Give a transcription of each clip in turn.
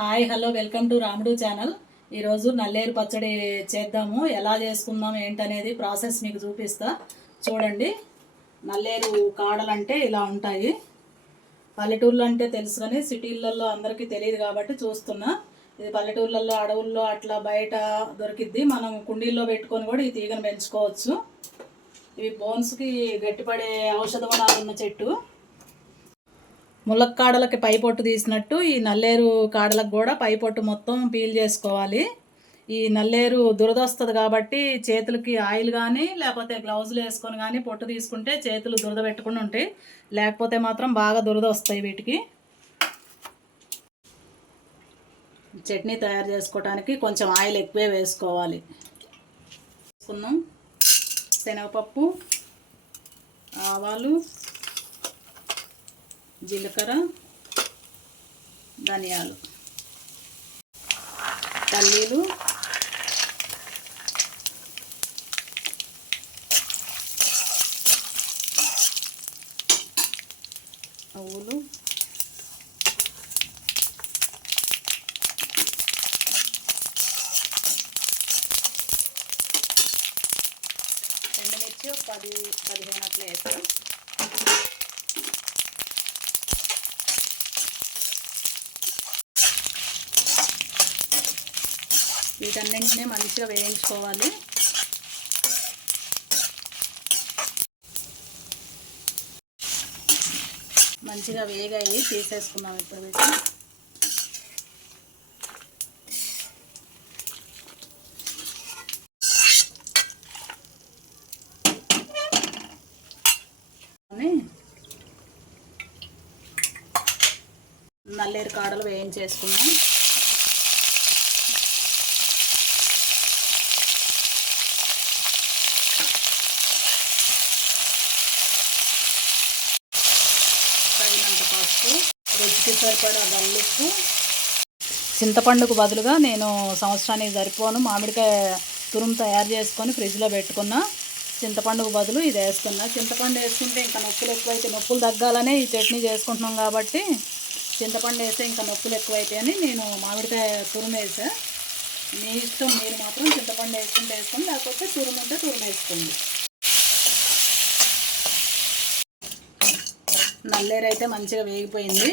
Hi hello welcome to రాముడు channel. ఈరోజు నల్లేరు పచ్చడి చేద్దాము. ఎలా చేసుకుందాం ఏంటనేది ప్రాసెస్ మీకు చూపిస్తా. చూడండి, నల్లేరు కాడలు అంటే ఇలా ఉంటాయి. పల్లెటూర్లు అంటే తెలుసు కానీ సిటీలలో అందరికీ తెలియదు కాబట్టి చూస్తున్నా. ఇది పల్లెటూర్లలో అడవుల్లో అట్లా బయట దొరికిద్ది. మనం కుండీల్లో పెట్టుకొని కూడా ఈ తీగను పెంచుకోవచ్చు. ఇవి బోన్స్కి గట్టిపడే ఔషధ గుణాలు ఉన్న చెట్టు. ములక్కాడలకి పై పొట్టు తీసినట్టు ఈ నల్లేరు కాడలకు కూడా పై పొట్టు మొత్తం పీల్ చేసుకోవాలి. ఈ నల్లేరు దురద వస్తుంది కాబట్టి చేతులకి ఆయిల్ కానీ లేకపోతే గ్లౌజులు వేసుకొని కానీ పొట్టు తీసుకుంటే చేతులు దురద పెట్టుకుని ఉంటాయి. లేకపోతే మాత్రం బాగా దురద వస్తాయి వీటికి. చట్నీ తయారు చేసుకోవడానికి కొంచెం ఆయిల్ ఎక్కువే వేసుకోవాలి. వేసుకున్నాం శనగపప్పు, ఆవాలు, జీలకర్ర, ధనియాలు, పల్లీలు, నువ్వులు, ఎండుమిర్చి 10-15 అట్లా వేస్తాం. వీటన్నింటినీ మంచిగా వేయించుకోవాలి. మంచిగా వేగాయి తీసేసుకున్నాం. ఇప్పుడు వీటిని నల్లేరు కాడలు వేయించేసుకున్నాం. తగినంత పసుపు, రుచికి సరిపడా గల్లుప్పు. చింతపండుకు బదులుగా నేను సంవత్సరానికి సరిపోను మామిడికాయ తురుము తయారు చేసుకొని ఫ్రిడ్జ్లో పెట్టుకున్న. చింతపండుకు బదులు ఇది వేస్తున్నా. చింతపండు వేసుకుంటే ఇంకా నొప్పులు ఎక్కువైతే, నొప్పులు తగ్గాలనే ఈ చట్నీ చేసుకుంటున్నాం కాబట్టి చింతపండు వేస్తే ఇంకా నొప్పులు ఎక్కువైతాయి అని నేను మామిడికాయ తురుము వేసా. మీ ఇష్టం, మీరు మాత్రం చింతపండు వేసుకుంటే వేసుకోండి, లేకపోతే తురుము ఉంటే తురుము వేసుకోండి. నల్లేరు అయితే మంచిగా వేగిపోయింది.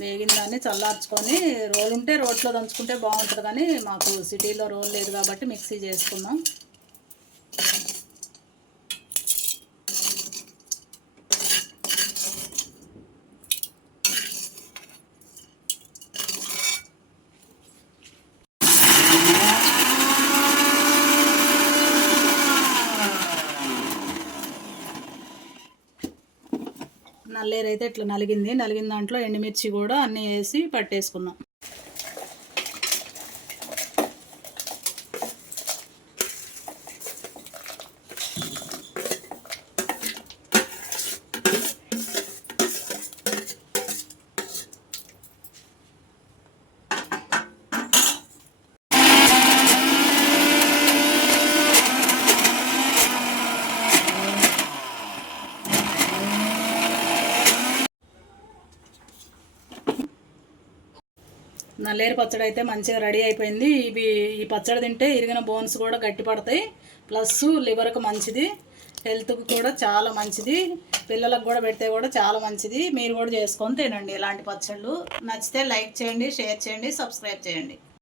వేగిన దాన్ని చల్లార్చుకొని రోలు ఉంటే రోట్లో దంచుకుంటే బాగుంటుంది, కానీ మాకు సిటీలో రోల్ లేదు కాబట్టి మిక్సీ చేసుకున్నాం. నల్లేరు అయితే ఇట్లా నలిగిన దాంట్లో ఎండుమిర్చి కూడా అన్నీ వేసి పట్టేసుకున్నాం. నల్లేరు పచ్చడి అయితే మంచిగా రెడీ అయిపోయింది. ఈ పచ్చడి తింటే ఇరిగిన బోన్స్ కూడా గట్టి పడతాయి. ప్లస్ లివర్కు మంచిది, హెల్త్కి కూడా చాలా మంచిది. పిల్లలకు కూడా పెడితే కూడా చాలా మంచిది. మీరు కూడా చేసుకొని తినండి ఇలాంటి పచ్చళ్ళు. నచ్చితే లైక్ చేయండి, షేర్ చేయండి, సబ్స్క్రైబ్ చేయండి.